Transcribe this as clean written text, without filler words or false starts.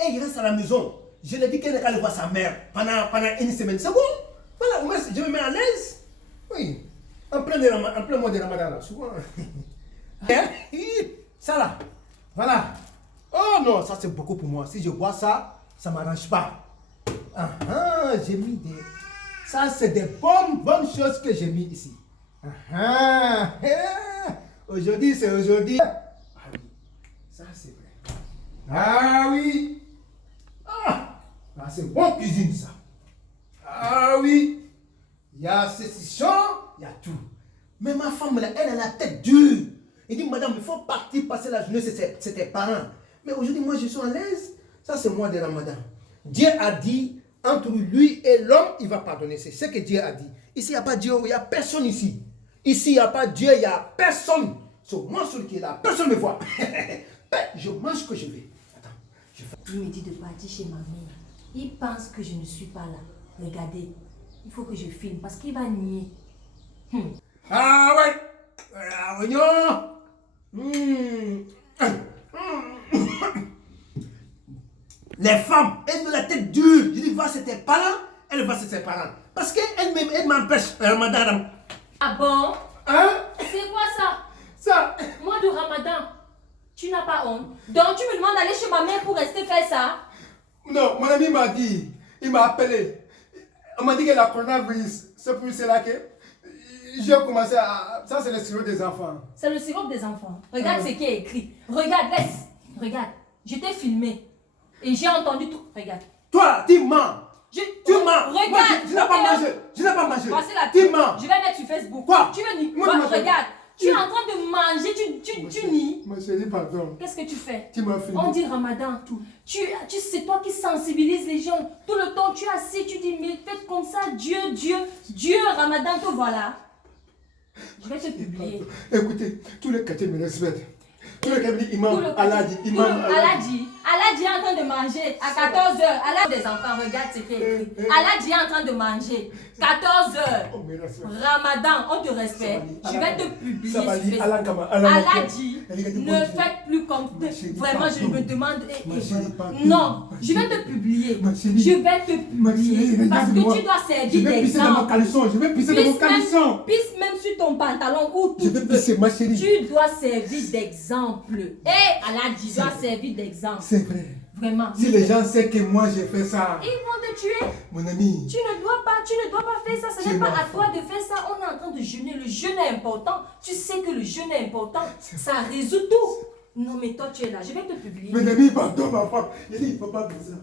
Et il reste à la maison. Je lui ai dit qu'elle n'est qu'à aller voir sa mère pendant une semaine. C'est bon. Voilà, au moins, je me mets à l'aise. Oui. En plein mois de Ramadan, là, souvent. Ça là. Voilà. Oh non, ça c'est beaucoup pour moi. Si je bois ça, ça ne m'arrange pas. J'ai mis des... Ça, c'est des bonnes choses que j'ai mis ici. Aujourd'hui, c'est aujourd'hui. Ah oui, ça c'est vrai. Ah oui. C'est bonne cuisine, ça. Ah oui. Il y a saucisson, il y a tout. Mais ma femme, là, elle a la tête dure. Elle dit, madame, il faut partir passer la journée, c'est tes parents. Mais aujourd'hui, moi, je suis à l'aise. Ça, c'est moi de Ramadan. Dieu a dit, entre lui et l'homme, il va pardonner. C'est ce que Dieu a dit. Ici, il n'y a pas Dieu, il n'y a personne ici. Ici, il n'y a pas Dieu, il n'y a personne. Sauf moi, celui qui est là, personne ne me voit. Je mange ce que je veux. Attends, il me dit de partir chez ma mère. Il pense que je ne suis pas là. Regardez, il faut que je filme parce qu'il va nier. Ah ouais. Ah, Les femmes, elles ont la tête dure. Je dis, va chez tes parents, elle va chez ses parents. Parce qu'elle m'empêche, madame. Ah bon? Hein? C'est quoi ça? Ça. Mois de Ramadan, tu n'as pas honte. Donc tu me demandes d'aller chez ma mère pour rester faire ça? Non, mon ami m'a dit, il m'a appelé. On m'a dit que la coronavirus, c'est pour cela que j'ai commencé à... Ça, c'est le sirop des enfants. C'est le sirop des enfants. Regarde ce qui est écrit. Regarde, laisse. Regarde, je t'ai filmé. Et j'ai entendu tout. Regarde. Toi, tu mens. Tu mens. Regarde. Moi, je n'ai pas mangé. Je n'ai pas mangé. Voici la tu pub. mens. Je vais mettre sur Facebook. Quoi? Tu veux nier? Moi, Regarde. Tu es en train de manger, tu nies. Ma chérie, pardon. Qu'est-ce que tu fais? Tu m'as filmé. On dit Ramadan. C'est toi qui sensibilises les gens. Tout le temps, tu es assis, tu dis, mais faites comme ça, Dieu, Ramadan, te voilà. Je vais te publier. Écoutez, tous les quartiers me respectent. Tous les quartiers me disent imam, Allah dit, imam, Allah dit en train de manger à 14h. Allah des enfants, regarde ce qui est écrit. Allah dit en train de manger. 14h. Ramadan, on te respecte. Je vais te publier sur Facebook. Allah dit, ne faites plus comme... Vraiment, je me demande... Non, je vais te publier. Je vais te publier. Parce que tu dois servir d'exemple. Je vais pisser dans mon caleçon. Je vais pisser dans mon caleçon. Pisse même sur ton pantalon ou tout. Je vais pisser, ma chérie. Tu dois servir d'exemple. Et Allah dit, tu dois servir d'exemple. C'est vrai. Vraiment. Si les gens savent que moi j'ai fait ça, ils vont te tuer. Mon ami. Tu ne dois pas faire ça. Ce n'est pas à toi de faire ça. On est en train de jeûner. Le jeûne est important. Tu sais que le jeûne est important. Ça résout tout. Non mais toi tu es là. Je vais te publier. Mon ami, pardon ma femme. Il dit, il ne faut pas faire ça.